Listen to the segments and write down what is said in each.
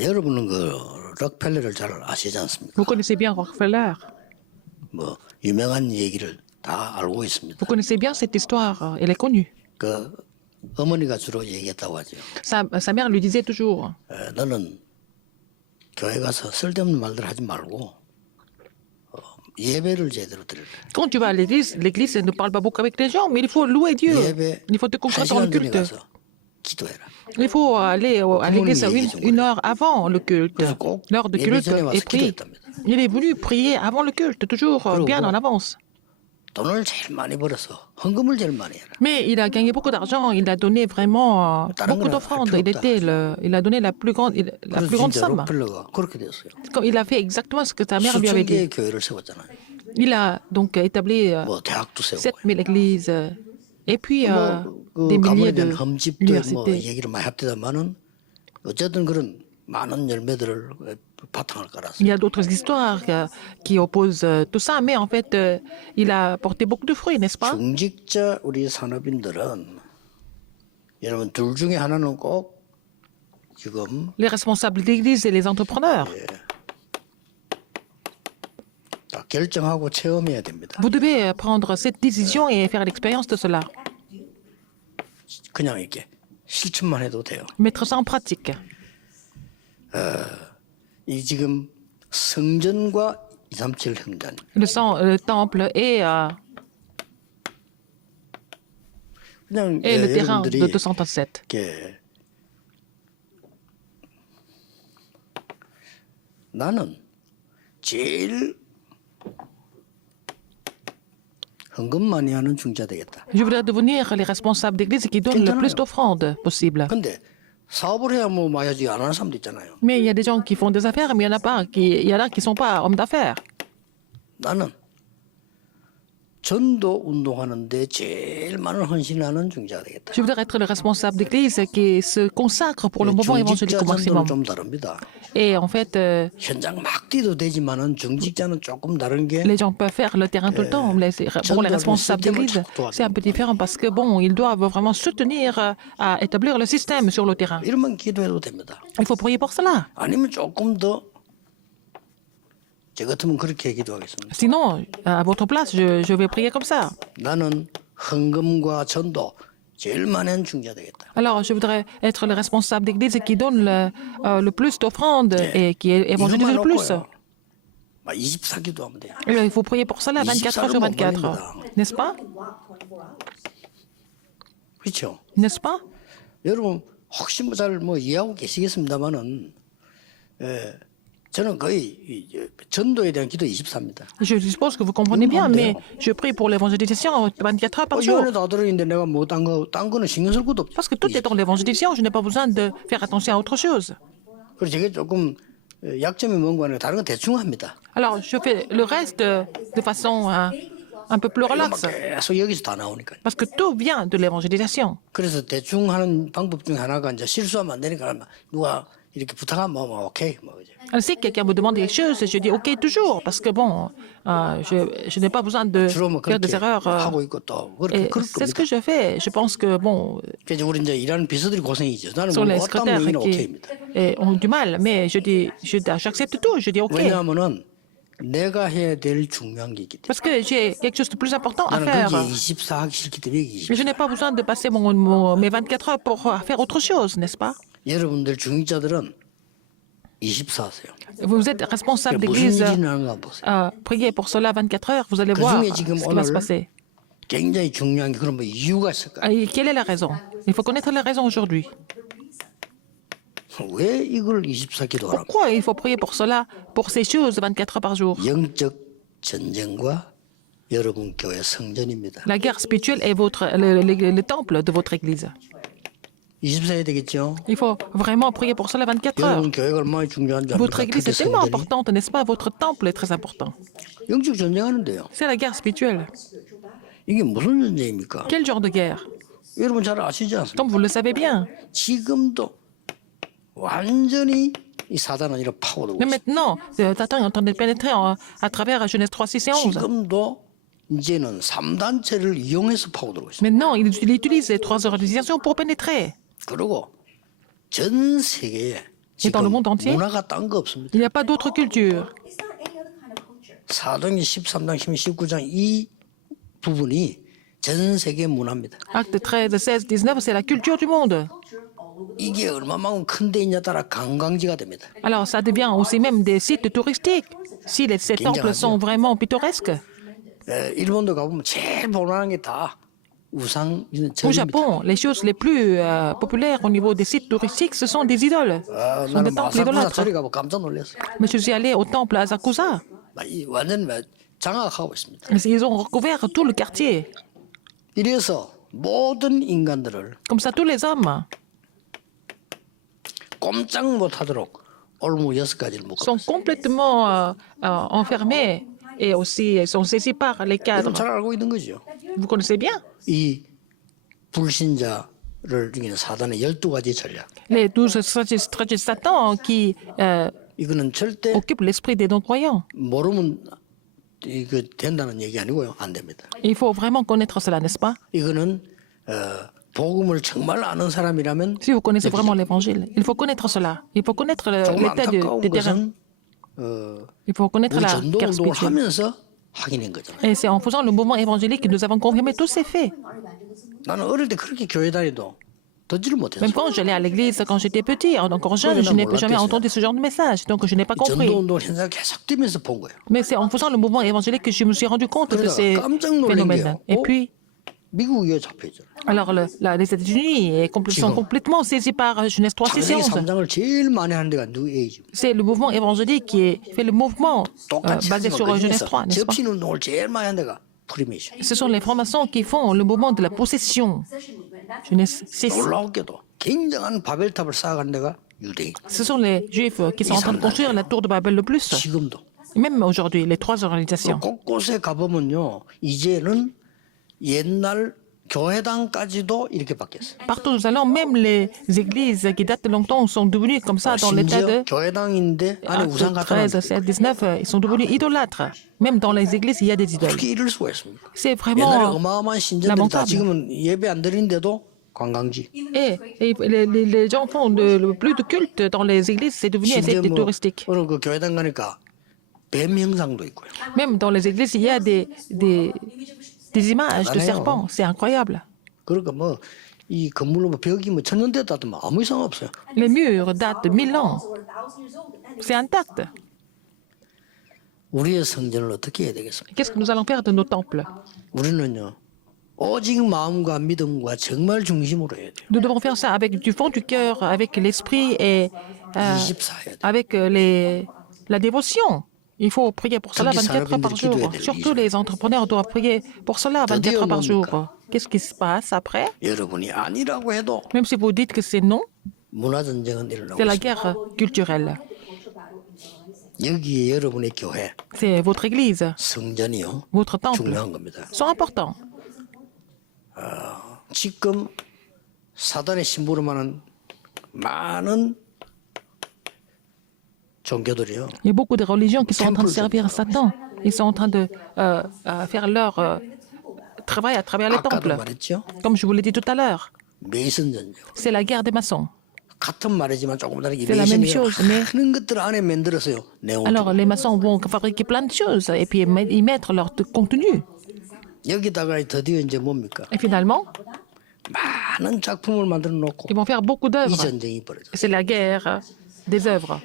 여러분은 그 록펠러를 잘 아시지 않습니까? Vous connaissez bien Rockefeller. 뭐 유명한 얘기를 다 알고 있습니다. Vous connaissez bien cette histoire. Elle est connue. 그 어머니가 주로 얘기했다고 하죠. Sa mère lui disait toujours, 너는 교회 가서 쓸데없는 말들 하지 말고 예배를 제대로 드려라. quand tu vas à l'église ne parle pas beaucoup avec les gens, mais il faut louer Dieu. 예배 Il faut te 한 concentrer dans le 시간 전에 culte. 가서 기도해라. Il faut aller à l'église une heure avant le culte, 그래서 꼭 l'heure de 예배 culte, 전에 et 와서 prier. 기도했답니다. Il est venu prier avant le culte, toujours bien en avance. 돈을 제일 많이 벌어서 헌금을 제일 많이 해라. Mais il a gagné beaucoup d'argent, il a donné vraiment beaucoup 거는 d'offrandes. 할 필요 없다. Il a donné la plus grande 그래서 진짜 somme. 록펠러가 그렇게 됐어요. Il a fait exactement ce que sa mère lui avait 수천 개의 dit. 교회를 세웠잖아요. Il a donc établi 뭐 대학도 세우고 7000 églises et puis 그 des milliers 가문에 대한 험집도 뭐 d'universités. 얘기를 많이 합디다마는 어쨌든 그런 많은 열매들을 바탕을 깔았어요. Il y a d'autres histoires qui opposent tout ça, mais en fait, il a porté beaucoup de fruits, n'est-ce pas? 중직자 우리 산업인들은 여러분 둘 중에 하나는 꼭 지금 Les responsables d'église et les entrepreneurs. 다 결정하고 체험해야 됩니다. Vous devez prendre cette décision et faire l'expérience de cela. 그냥 이렇게 실천만 해도 돼요. Mettre ça en pratique. 이 지금 성전과 237 형전 Le temple 그냥 et le terrain 여러분들이 de 237. 이렇게 나는 제일 헌금 많이 하는 중자 되겠다. Je voudrais devenir les responsables d'église qui donnent le plus d'offrandes possible. 근데 사업을 해야 뭐 마야지 안 하는 사람도 있잖아요. Mais il y a des gens qui font des affaires, mais il y en a pas il y en a qui sont pas hommes d'affaires. 나는 전도 운동하는데 제일 많은 헌신하는 중자가 되겠다. Je voudrais être le responsable d'église qui se consacre pour le mouvement évangélique 중직자 au maximum. 전도는 좀 다릅니다. Et en fait, 현장 막 뛰도 되지만은 중직자는 조금 다른 게 les gens peuvent faire le terrain tout le temps. Mais pour les responsables d'église, c'est un peu différent parce que bon, ils doivent vraiment soutenir à établir le système sur le terrain. 이러면 기도해도 됩니다. Il faut prier pour cela. 아니면 조금 더 저 같으면 그렇게 기도하겠습니다. Sinon, à votre place, je vais prier comme ça. 나는 헌금과 전도 제일 많은 중자 되겠다. Alors, je voudrais être le responsable d'église qui donne le plus d'offrandes et qui évangélise le plus. 24기도 하면 돼요. Alors, il faut prier pour cela 24 heures sur 24. N'est-ce pas? 그렇죠. N'est-ce pas? 여러분 혹시 잘 이해하고 계시겠습니다만은 저는 거의 전도에 대한 기도 24입니다. Je suppose que vous comprenez bien, mais je prie pour l'évangélisation 24 heures par 이 jour. 안에 다 들어있는데 내가 뭐 딴 거는 신경 쓸 것도 없죠. Parce que tout est dans l'évangélisation, je n'ai pas besoin de faire attention à autre chose. 그리고 제게 조금 약점이 뭔가 하면 다른 건 대충 합니다. Alors, je fais le reste de façon un peu plus 이거 막 relaxe. 계속 여기서 다 나오니까. Parce que tout vient de l'évangélisation. 그래서 대충 하는 방법 중에 하나가 이제 실수하면 안 되니까 누가 이렇게 부탁하면 뭐 오케이 뭐 그죠. Alors, si quelqu'un me demande quelque chose, je dis OK toujours, parce que bon, je n'ai pas besoin de 주로 뭐 faire des 그렇게 erreurs. 하고 있고 또 그렇게 Et 그럴 c'est ce 겁니다. que je fais. Je pense que, bon, 그래서 우리 이제 일하는 비서들이 고생이죠. 나는 sur 뭐 les 어떤 secrétaires 얘기는 qui 오케이입니다. ont du mal, mais j'accepte tout, je dis OK. 왜냐하면은 내가 해야 될 중요한 게 있기 때문에. Parce que j'ai quelque chose de plus important à 나는 faire. 그게 24 하기 싫기 때문에 이게 Mais je n'ai pas besoin de passer mes 24 heures pour faire autre chose, n'est-ce pas? 여러분들 중직자들은 24 하세요. Vous êtes responsable 무슨 d'église. 일이 나는가 보세요. Priez pour cela 24 heures, vous allez voir 그중에 ce 지금 qui va se 오늘 passer. 굉장히 중요한 게 그런 뭐 이유가 있을까? Et quelle est la raison? Il faut connaître la raison aujourd'hui. 왜 이걸 24 기도하라고? Pourquoi il faut prier pour cela, pour ces choses 24 heures par jour? 영적 전쟁과 여러분 교회 성전입니다. La guerre spirituelle est le temple de votre église. 24 해야 되겠죠? Il faut vraiment prier pour cela 24 heures. 여러분 교회가 얼마나 중요한지 Votre 압니까? église 특히 est tellement 성전이 importante, n'est-ce pas? Votre temple est très important. 영적 전쟁하는데요. C'est la guerre spirituelle. 이게 무슨 전쟁입니까? Quel genre de guerre? 여러분 잘 아시지 않습니까? Comme vous le savez bien. 지금도 완전히 이 사단은 이렇게 파고들고 Mais 있어요. maintenant, Satan est en train de pénétrer à travers Genèse 3, 6 et 11. 지금도 이제는 3단체를 이용해서 파고들고 있어요. Maintenant, il utilise les trois organisations pour pénétrer. 그리고 전 세계에 Et dans le 지금 monde entier, 문화가 딴 거 없습니다. il n'y a pas d'autre culture. It's not any other kind of culture. 사도행전 13장, 19장 이 부분이 전 세계 문화입니다. Acte 13, 16, 19, c'est la culture du monde. 이게 얼마만큼 큰 데 있냐 따라 관광지가 됩니다. Alors, ça devient aussi même des sites touristiques. Si ces temples sont vraiment pittoresques. 일본도 가보면 제일 볼만한 게 다 우상 Au 절입니다. Japon, les choses les plus populaires au niveau des sites touristiques, ce sont des idoles. 아, Ce sont des 나는 temples 마사쿠사 idolâtres. 절에 가고 깜짝 놀랐어요. Mais je suis allé au temple à Asakusa. 완전 장악하고 있습니다. Ils ont recouvert tout le quartier. 이래서 모든 인간들을 Comme ça, tous les hommes 꼼짝 못하도록 올무 6가지를 묶어. sont complètement enfermés et aussi ils sont saisis par les cadres. 잘 알고 있는 거죠. Vous connaissez bien 이 불신자를 이기는 사단의 12가지 전략. les 12 stratégies de Satan qui 이거는 절대 occupent l'esprit des non-croyants. 모르면 이거 된다는 얘기 아니고요. 안 됩니다. Il faut vraiment connaître cela, n'est-ce pas? 이거는 복음을 정말 아는 사람이라면 Si vous connaissez vraiment l'évangile, il faut connaître cela. Il faut connaître 조금 l'état 안타까운 des terrains. 것은 Il faut connaître 우리 la 전도 guerre 운동을 spirituelle. 하면서 확인한 거잖아요. Et c'est en faisant le mouvement évangélique que nous avons confirmé tous ces faits. 나는 어릴 때 그렇게 교회 다니도 듣지를 못했어. Même quand j'allais à l'église, quand j'étais petit, encore jeune, je n'ai jamais entendu ce genre de message. Donc je n'ai pas 전도 compris. 운동 현상 계속 뛰면서 본 거예요. Mais c'est en faisant le mouvement évangélique que je me suis rendu compte de ces 깜짝 놀란 phénomènes. 게요. Et puis, 미국에 잡혀 있잖아요. alors les États-Unis sont complètement saisis par Genèse 3, 6 et 창세기 11. 3장을 제일 많이 하는 데가 뉴에이지. C'est le mouvement évangélique qui fait le mouvement 똑같이 basé 하는 sur 거 Genèse 그중에서 3, n'est-ce pas? 접신 운동을 제일 많이 하는 데가 프리메이션. Ce sont les francs-maçons qui font le mouvement de la possession. Genèse 6. 놀라웠게도 굉장한 바벨탑을 쌓아가는 데가 유대인. Ce sont les Juifs qui sont en train de construire la tour de Babel le plus. 지금도 Même aujourd'hui, les trois organisations. 곳곳에 가보면요, 이제는 옛날 교회당까지도 이렇게 바뀌었어요. Partout où nous allons, même les églises qui datent de longtemps sont devenues comme ça dans l'état de 심지어 교회당인데 안에 우상 Acte 같은 13, 16, 19. Ils sont devenus idolâtres. Même dans les églises, il y a des idoles. 어떻게 이럴 수가 있습니까? C'est 옛날에 vraiment... 어마어마한 신전들이 다 lamentable. 지금은 예배 안 드리는데도 관광지. Et les gens font plus de culte dans les églises, c'est devenu un 심지어 site 뭐 touristique. 오늘 그 교회당 가니까 뱀 형상도 있고요. Même dans les églises, il y a des images de serpents. C'est incroyable. 그러니까 뭐 이 건물로 뭐 벽이 뭐 천년대 다도 아무 이상 없어요. Les murs datent de 1000 ans. C'est intact. 우리의 성전을 어떻게 해야 되겠습니까? Qu'est-ce que nous allons faire de nos temples? 우리는요, 오직 마음과 믿음과 정말 중심으로 해야 돼요. Nous devons faire ça avec du fond du cœur, avec l'esprit et 24 해야 돼요. avec la dévotion. Il faut prier pour cela 24 heures par jour. Surtout les entrepreneurs doivent prier pour cela 24 heures par jour. Qu'est-ce qui se passe après? 여러분이 아니라고 해도 Même si vous dites que c'est non, 문화전쟁은 일어나고 c'est la 있습니다. guerre culturelle. 여기에 여러분의 교회, C'est votre église, 성전이요, votre temple 중요한 겁니다. sont importants. 지금 사단의 심부름 하는 많은 종교들이요. Il y a beaucoup de religions qui sont en train de servir Satan. Ils sont en train de faire leur travail à travers les 아까도 temples. 말했죠. Comme je vous l'ai dit tout à l'heure, 메이슨 전쟁. c'est la guerre des maçons. 같은 말이지만 조금 다르게 C'est la même 메이슨이 chose, mais- 많은 것들 안에 만들었어요. 내용. Alors les maçons vont fabriquer plein de choses et puis y mettre leur contenu. 여기다가 드디어 이제 뭡니까? Et finalement, 많은 작품을 만들어 놓고 ils vont faire beaucoup 이 d'œuvres. 전쟁이 벌어졌어요. C'est la guerre des œuvres.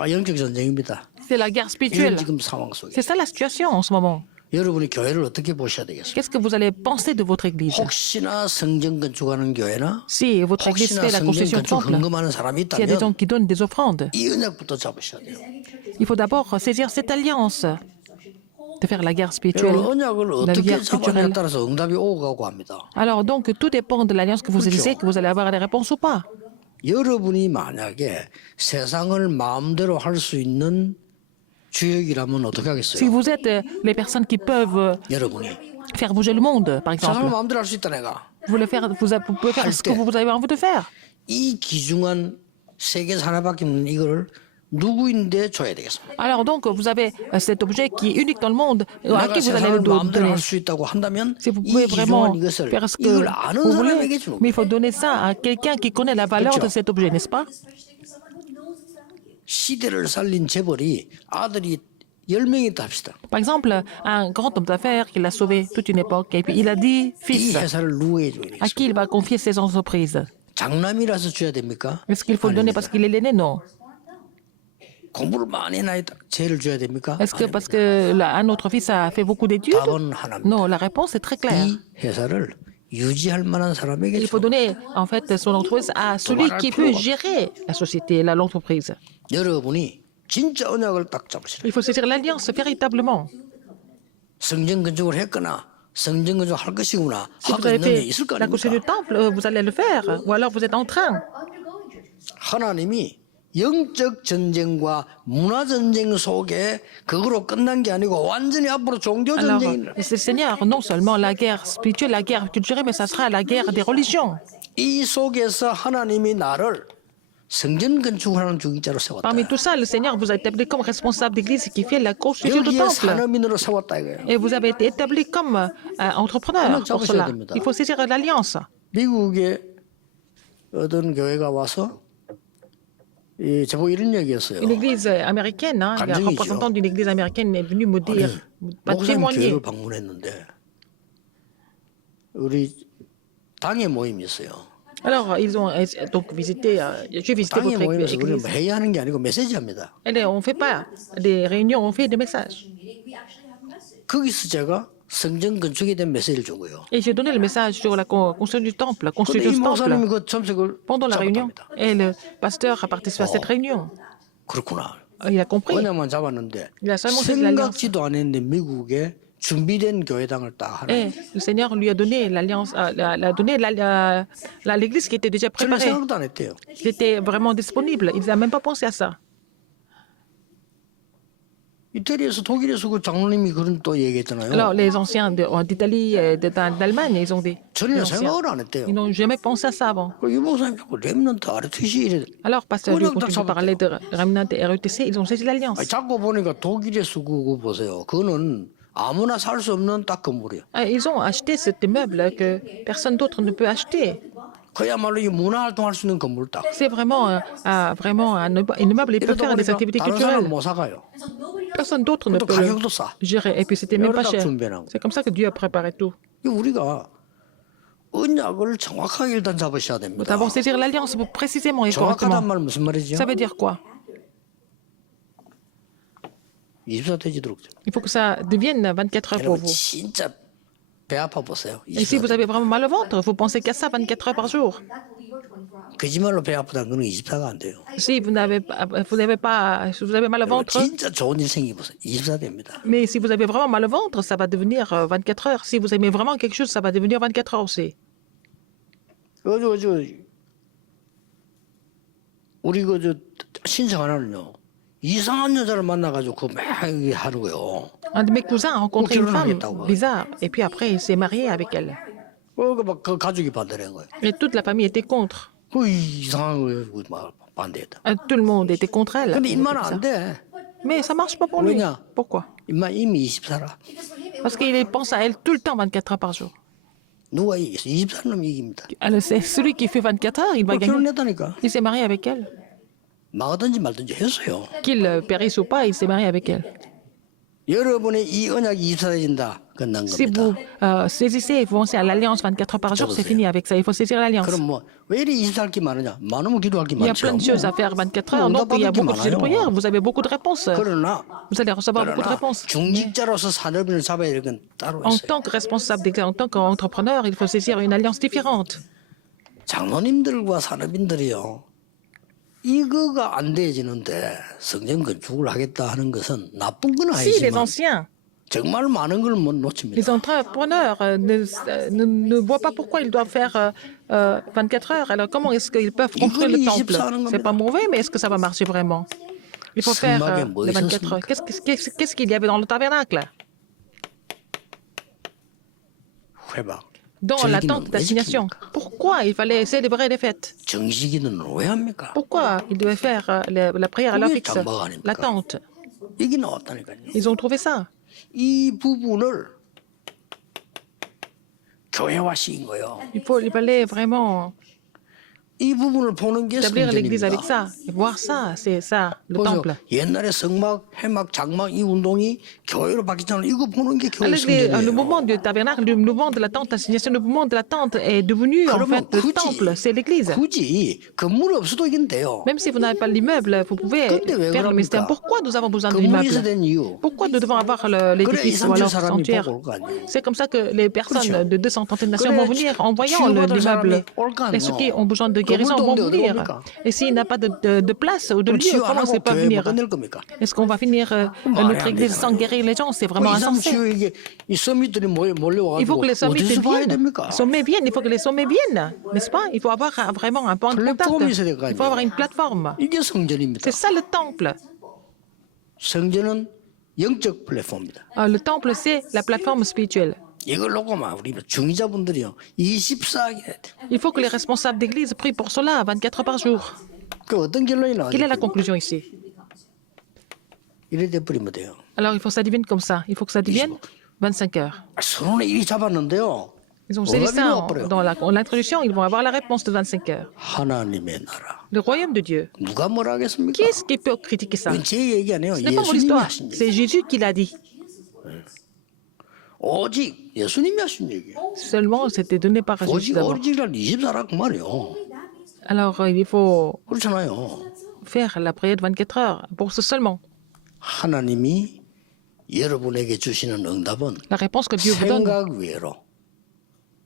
영적 전쟁입니다. C'est la guerre 이런 spirituelle. 지금 상황 속에 C'est ça la situation en ce moment. 여러분이 교회를 어떻게 보셔야 되겠어요? Qu'est-ce que vous allez penser de votre église? 혹시나 성전 건축하는 교회나 Si votre église 혹시나 fait la 성전 construction de 건축 temple, 헌금하는 사람이 s'il y a des gens 있다면 qui donnent des offrandes, 이 언약부터 잡으셔야 돼요. il faut d'abord saisir cette alliance de faire la guerre spirituelle, 여러분 언약을 la 어떻게 guerre 잡느냐에 culturelle. 따라서 응답이 오고 가고 합니다. Alors donc, tout dépend de l'alliance que vous saisissez, que vous allez avoir des réponses ou pas. 여러분이 만약에 세상을 마음대로 할 수 있는 주역이라면 어떻게 Si 하겠어요? vous êtes les personnes qui peuvent 여러분이 faire bouger le monde, par 세상을 exemple, 마음대로 할 수 있다 내가. vous pouvez faire ce que vous avez envie de faire. 이 귀중한 세계 하나밖에 없는 이거를 누구인데 줘야 되겠습니까? Alors donc, vous avez cet objet qui est unique dans le monde, à 내가 qui vous allez 세상을 le 마음대로 donner. 할 수 있다고 한다면 Si vous 이 pouvez vraiment 귀중한 이것을 faire ce que 이걸 아는 vous 사람에게 voulez, 주는 mais il 거예요. faut donner ça à quelqu'un qui connaît la valeur de 그렇죠. cet objet, n'est-ce pas? 시대를 살린 재벌이 아들이 10명이 있다 합시다. Par exemple, un grand homme d'affaires qui a sauvé toute une époque, et puis il a 10 이 fils. 회사를 누구에 줘야 À 되겠어? qui il va confier ses entreprises? 장남이라서 줘야 됩니까? Est-ce qu'il faut le donner parce qu'il est l'aîné? Non. 공부를 많이 해놔야 쟤를 줘야 됩니까? Est-ce que parce que un autre fils a fait beaucoup d'études? 답은 하나입니다. Non, la réponse est très claire. 이 회사를 유지할 만한 사람에게 Il 줘. faut donner en fait son entreprise à celui qui peut gérer la société, l'entreprise. 여러분이 진짜 언약을 딱 잡으시라. Il faut saisir l'alliance véritablement. 성전 건축을 했거나 성전 건축 할 것이구나 Si 하고 vous avez 있는 게 fait 있을 거 la construction du 아닙니까? temple, vous allez le faire. Ou alors vous êtes en train. 하나님이 영적 전쟁과 문화 전쟁 속에 그거로 끝난 게 아니고 완전히 앞으로 종교 Alors, 전쟁이라. c'est le Seigneur, non seulement la guerre spirituelle, la guerre culturelle, mais ça sera la guerre des religions. 이 속에서 하나님이 나를 성전 건축하는 중기자로 세웠다. Parmi tout ça, le Seigneur vous a établi comme responsable d'église qui fait la construction du 여기에 temple. 산업인으로 세웠다 이거예요. Et vous avez été établi comme entrepreneur pour cela. Il faut saisir l'alliance. 미국에 어떤 교회가 와서 이 제보 이런 얘기였어요. Une église américaine, hein, le 간증이죠. représentant d'une église américaine est venu me dire, pas 목사님 témoigner. 교회를 방문했는데 우리 당의 모임이 있어요. Alors, ils ont donc visité, j'ai visité 당의 votre 모임에서 우리는 église. 회의하는 게 아니고 메시지합니다. Et on ne fait pas des réunions, on fait des messages. 거기서 제가 성전 건축에 대한 메시지를 주고요. Et j'ai donné le message sur la construction du temple, la 근데 construction 이 du 목사님이 temple 그 참석을 pendant la réunion. 잡았답니다. Et le pasteur a participé à cette réunion. 그렇구나. Il a compris. 언약만 잡았는데 Il a seulement saisi l'alliance. 생각지도 안 했는데 미국에 준비된 교회당을 딱 하나. Et le Seigneur lui a donné l'alliance, l'église qui était déjà 전혀 préparée, 생각도 안 했대요. qui était vraiment disponible. Il n'a même pas pensé à ça. 이태리에서 독일에서 그 장로님이 그런 또 얘기했잖아요. Alors, les anciens d'Italie et d'Allemagne, ils ont des. 전혀 les anciens. 생각을 안 했대요. Ils n'ont jamais pensé à ça avant. 이 목사님 자꾸 렘넌트 RTC 이래. Alors, pasteur, lui 그냥 딱 continue de parler de Remnant et RETC, ils ont saisi l'alliance. 아니, 자꾸 보니까 독일에서 그거 보세요. 그거는 아무나 살 수 없는 딱 건물이에요. Ils ont acheté cet immeuble que personne d'autre ne peut acheter. 그야말로 이 문화 활동할 수 있는 건물 딱. C'est vraiment, vraiment un immeuble, il peut 이러다 faire des 보니까 activités 다른 사람 culturelles. 못 사가요. Personne d'autre ne 또 peut le 가격도 싸. gérer. Et puis, c'était même pas 여러 딱 cher. 준비하고. C'est comme ça que Dieu a préparé tout. 우리가 언약을 정확하게 일단 잡으셔야 Nous 됩니다. devons saisir l'alliance précisément et correctement. 정확하단 말 무슨 말이죠? Ça veut dire quoi? 24 되지도록. Il faut que ça devienne 24 heures pour 여러분 vous. 진짜 배 아파 보세요. Et si vous avez vraiment mal au ventre, vous pensez qu'à ça 24 heures par jour. 거짓말로 배 아프다는 거는 24가 안 돼요. Si vous n'avez pas, si vous avez mal au ventre, 진짜 좋은 일 생기보세요. 24 됩니다. mais si vous avez vraiment mal au ventre, ça va devenir 24 heures. Si vous aimez vraiment quelque chose, ça va devenir 24 heures aussi. 우리 그 신청 하나는요. 이상한 여자를 만나가지고 그 막 하는 거요. Un de mes cousins a rencontré une femme 결혼하겠다고. bizarre et puis après il s'est marié avec elle. 그 가족이 반대한 거예요. Et toute la famille était contre. 그 이상한 거 막 반대했다. Tout le monde était contre elle. 근데 입만 안 돼. Mais ça marche pas pour lui. 왜냐? Pourquoi? 입만 이미 24라. Parce qu'il pense à elle tout le temps 24 heures par jour. 누가 이겼어? 24놈이 이깁니다. Alors, c'est celui qui fait 24 heures, il va gagner. 결혼했다니까. Il s'est marié avec elle. 망하든지 말든지 했어요. Qu'il périsse ou pas, il s'est marié avec elle. 여러분의 이 언약이 24해진다. 끝난 Si 겁니다. vous saisissez, vous pensez à l'alliance 24 heures par jour, c'est fini avec ça. Il faut saisir l'alliance. 그럼 뭐 왜 이리 인사할 게 많으냐? 많으면 기도할 게 Il y a 많죠. plein de choses à faire 24 heures, donc il y a beaucoup de prières. Vous avez beaucoup de réponses. 그러나 Vous allez recevoir beaucoup de réponses. 중직자로서 산업인을 잡아야 될 건 따로 En 있어요. tant que responsable, en tant qu'entrepreneur, il faut saisir une alliance différente. 장로님들과 산업인들이요. 이거가 안 돼지는데 성전 건축을 하겠다 하는 것은 나쁜 건 Si les 아니지만 anciens, 정말 많은 걸 못 놓칩니다. les entrepreneurs ne voient pas pourquoi ils doivent faire 24 heures, alors comment est-ce qu'ils peuvent construire le temple? C'est pas mauvais, mais est-ce que ça va marcher vraiment? Il faut faire les 24 heures. Qu'est-ce qu'il y avait dans le tabernacle? 회방. Dans l'attente d'assignation. Pourquoi il fallait célébrer les fêtes? 정식이는 왜 합니까? Pourquoi ils devaient faire la prière à l'heure fixe? L'attente. 이게 나왔다니까요. Ils ont trouvé ça. 이 부분을 교회화시킨 거예요. Il fallait vraiment 이 부분을 보는 게 Établir l'Église avec 성전입니다. ça, et voir ça, c'est ça, le 그래서 temple. 옛날에 성막, 회막, 장막 이 운동이 교회로 바뀌잖아요. 이거 보는 게 교회 Alors, le mouvement 성전이에요. du tabernacle, le mouvement de la tente d'assignation, le mouvement de la tente est devenu en 그러면 fait le temple, c'est l'Église. 굳이 건물 없어도 이건 돼요. Même si vous n'avez pas l'immeuble, vous pouvez 근데 왜 faire le 그럽니까? mystère. Pourquoi nous avons besoin de 건물이 있어야 l'immeuble? 되는 이유. Pourquoi nous devons avoir 그래 l'édifice ou alors 237 le 사람이 sanctuaire? 보고 올 거 아니에요. C'est comme ça que les personnes 그렇죠. de 230 nations 그래, vont venir en voyant 치유받을 l'immeuble. 사람이 올 거 Et ceux qui 아니에요. ont besoin de guérison 건물도 vont 없는데 어디 venir. 옵니까? Et s'il n'y a pas de place ou de 그럼 lieu, 치유 안 comment 하고 ils peuvent 교회 venir? 끝낼 겁니까? Est-ce qu'on va finir 말이 notre 안 église sans 되잖아요. guérir les gens? C'est vraiment 이상 insensé. 치유 이게 이 서밋들이 Il faut 몰려와가지고 que les sommets 어디서 봐야 viennent. 됩니까? Sommets viennent. Il faut que les sommets viennent, n'est-ce pas? Il faut avoir vraiment un point de contact. 플랫폼이 있어야 될 거 Il faut avoir 아니에요. une plateforme. 이게 성전입니다. C'est ça le temple. 성전은 영적 플랫폼입니다. Le temple, c'est la plateforme spirituelle. 이걸 놓고 막 우리 중의자분들이요 24기 Il faut que les responsables d'église prient pour cela 24 heures par jour. 그 어떤 결론이 Quelle est la 나왔지? conclusion ici? 이래 돼버리면 돼요. Alors, il faut que ça devienne comme ça. Il faut que ça devienne 25 heures. 서론에 일이 잡았는데요. Ils ont saisi ça 와버려. dans l'introduction. Ils vont avoir la réponse de 25 heures. 하나님의 나라. Le royaume de Dieu. 누가 뭐라 하겠습니까? Qui est-ce qui peut critiquer ça? 이건 제 얘기 아니에요. Ce n'est pas mon 예수님이 histoire. 하신 얘기. C'est Jésus qui l'a dit. 오직 예수님이 하신 얘기예요. Seulement, c'était donné par Jésus 오직 d'abord. 오직이란 24라 그 말이에요. Alors, il faut 그렇잖아요. faire la prière de 24 heures pour ce seulement. 하나님이 여러분에게 주시는 응답은 La réponse que Dieu vous donne, 생각 외로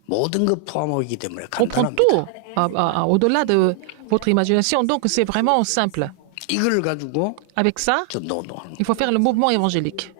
모든 것 포함하고 있기 때문에 on prend 간단합니다. tout au-delà de votre imagination. Donc, c'est vraiment simple. 이걸 가지고 Avec ça, 전도운동하는 거예요. il faut faire le mouvement évangélique.